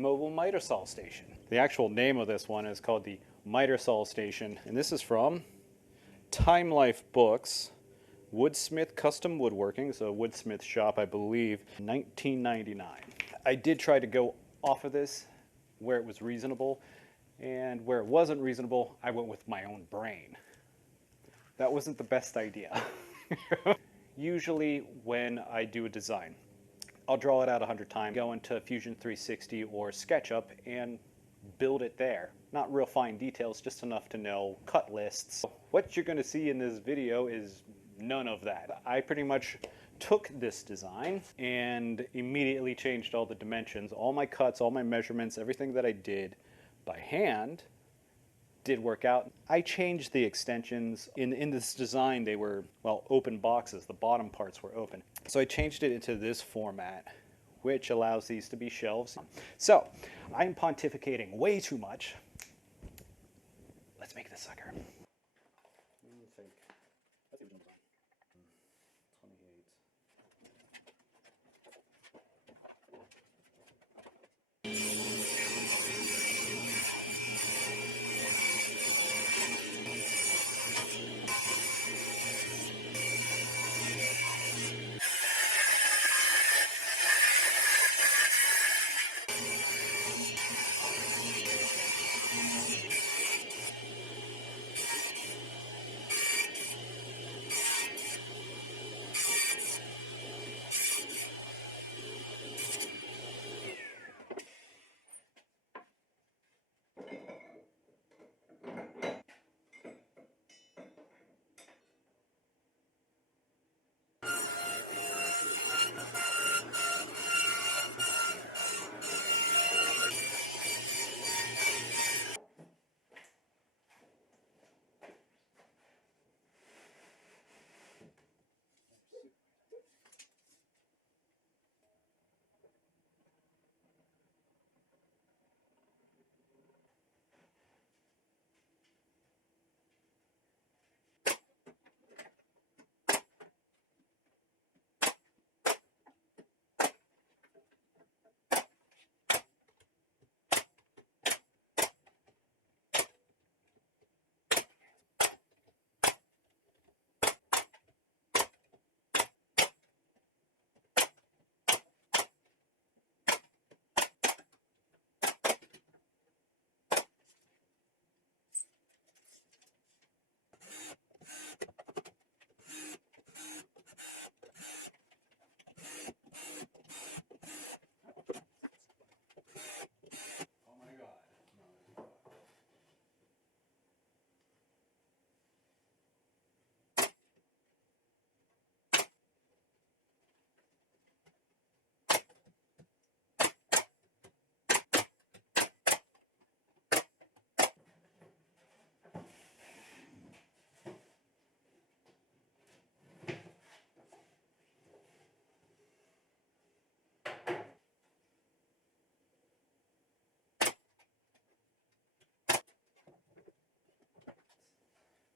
mobile miter saw station. The actual name of this one is called the miter saw station, and this is from Time Life Books, Woodsmith Custom Woodworking, so Woodsmith shop, I believe, 1999. I did try to go off of this where it was reasonable, and where it wasn't reasonable, I went with my own brain. That wasn't the best idea. Usually when I do a design, I'll draw it out 100 times, go into Fusion 360 or SketchUp and build it there. Not real fine details, just enough to know cut lists. What you're going to see in this video is none of that. I pretty much took this design and immediately changed all the dimensions, all my cuts, all my measurements, everything that I did by hand did work out. I changed the extensions. In this design, they were, well, open boxes. The bottom parts were open. So I changed it into this format, which allows these to be shelves. So I'm pontificating way too much. Let's make this sucker.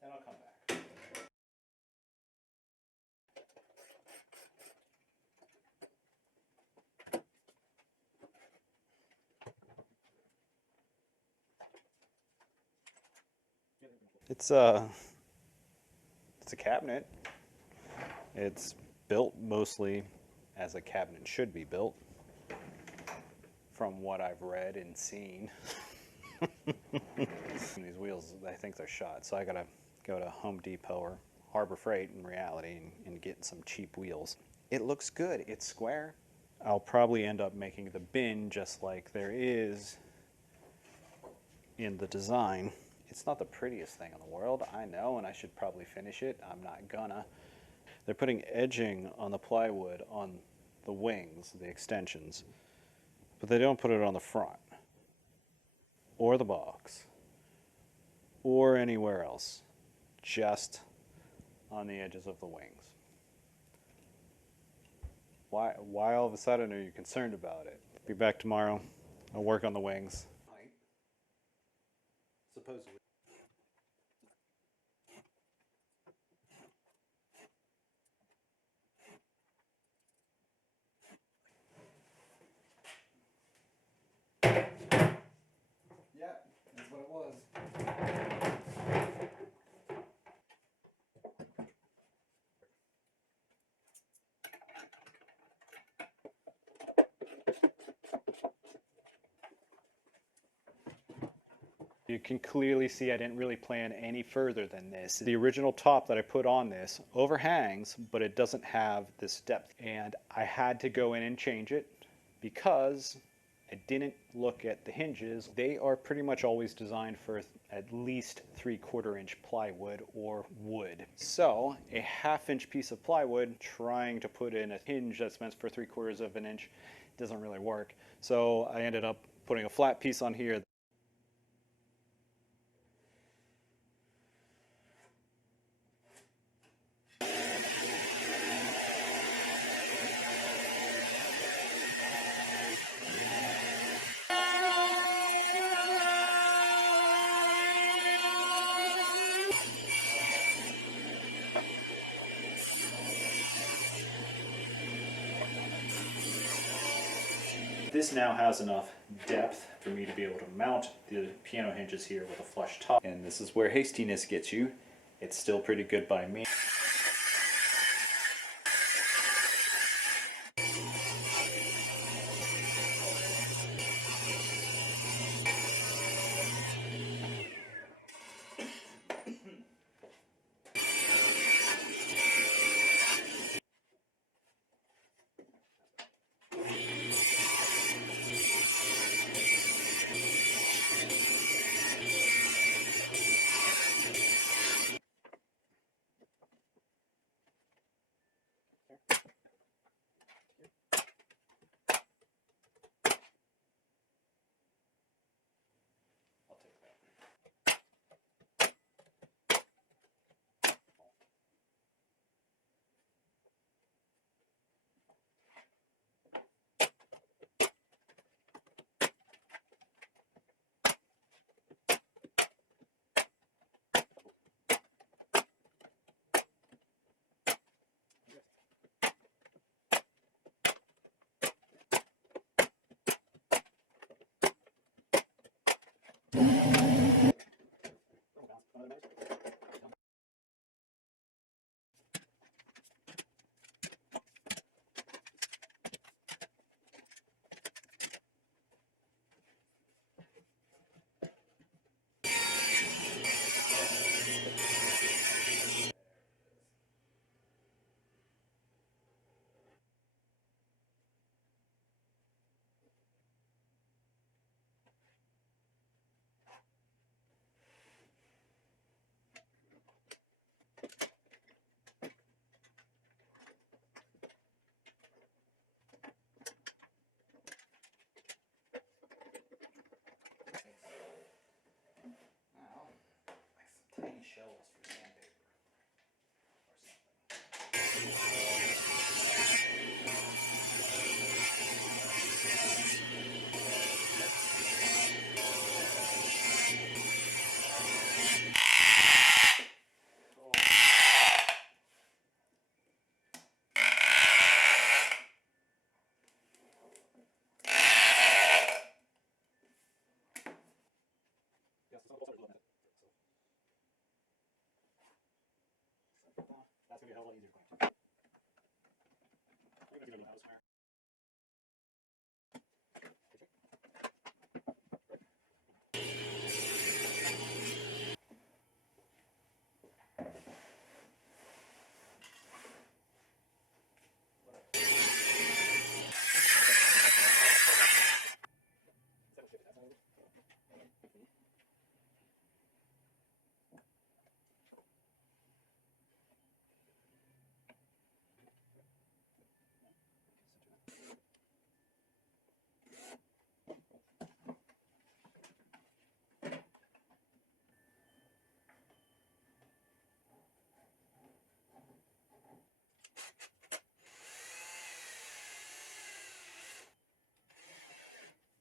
Then I'll come back. It's a cabinet. It's built mostly as a cabinet should be built, from what I've read and seen. These wheels, I think they're shot, so I gotta go to Home Depot or Harbor Freight in reality and get some cheap wheels. It looks good. It's square. I'll probably end up making the bin just like there is in the design. It's not the prettiest thing in the world, I know, and I should probably finish it. I'm not gonna. They're putting edging on the plywood on the wings, the extensions, but they don't put it on the front or the box or anywhere else, just on the edges of the wings. Why all of a sudden are you concerned about it? Be back tomorrow. I'll work on the wings. Supposedly. You can clearly see I didn't really plan any further than this. The original top that I put on this overhangs, but it doesn't have this depth. And I had to go in and change it because I didn't look at the hinges. They are pretty much always designed for at least 3/4 inch plywood or wood. So a 1/2 inch piece of plywood trying to put in a hinge that's meant for 3/4 of an inch doesn't really work. So I ended up putting a flat piece on here. This now has enough depth for me to be able to mount the piano hinges here with a flush top. And this is where hastiness gets you. It's still pretty good by me. Tiny shells for sandpaper or something. That's gonna be a hell of a lot easier to clean. You're gonna do that elsewhere.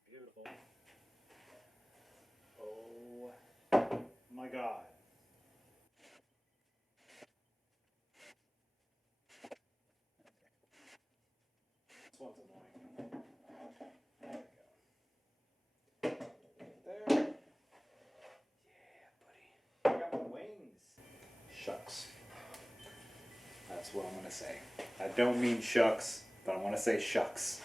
Beautiful. Oh my God. This one's annoying. There we go. There. Yeah, buddy. I got my wings. Shucks. That's what I'm gonna say. I don't mean shucks, but I'm gonna say shucks.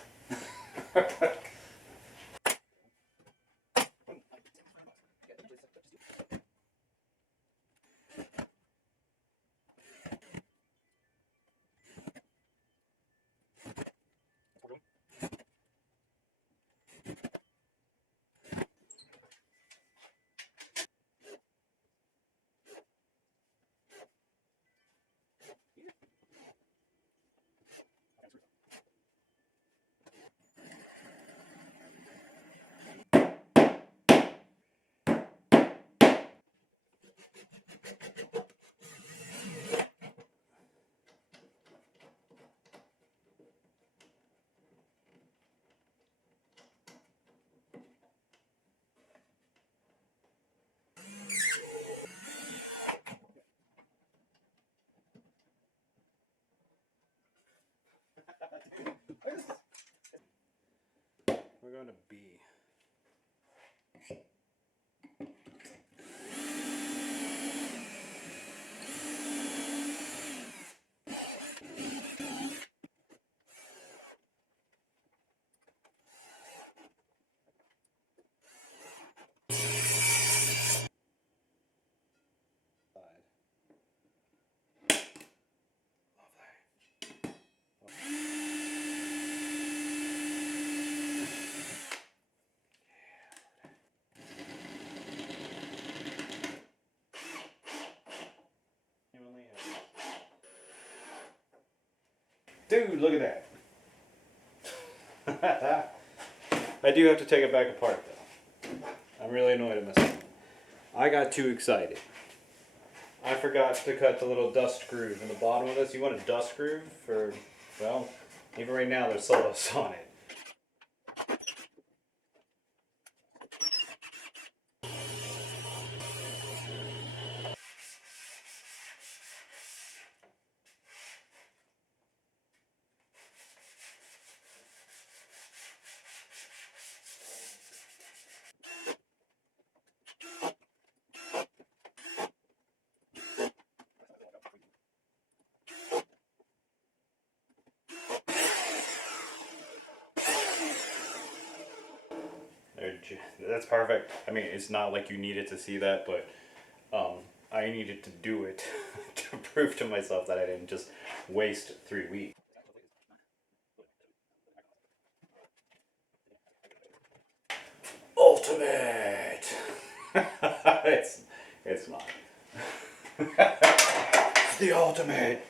Dude, look at that. I do have to take it back apart though. I'm really annoyed at myself. I got too excited. I forgot to cut the little dust groove in the bottom of this. You want a dust groove for, well, even right now there's sawdust on it. That's perfect. I mean, it's not like you needed to see that, but I needed to do it to prove to myself that I didn't just waste 3 weeks. Ultimate! it's, it's not. It's the ultimate!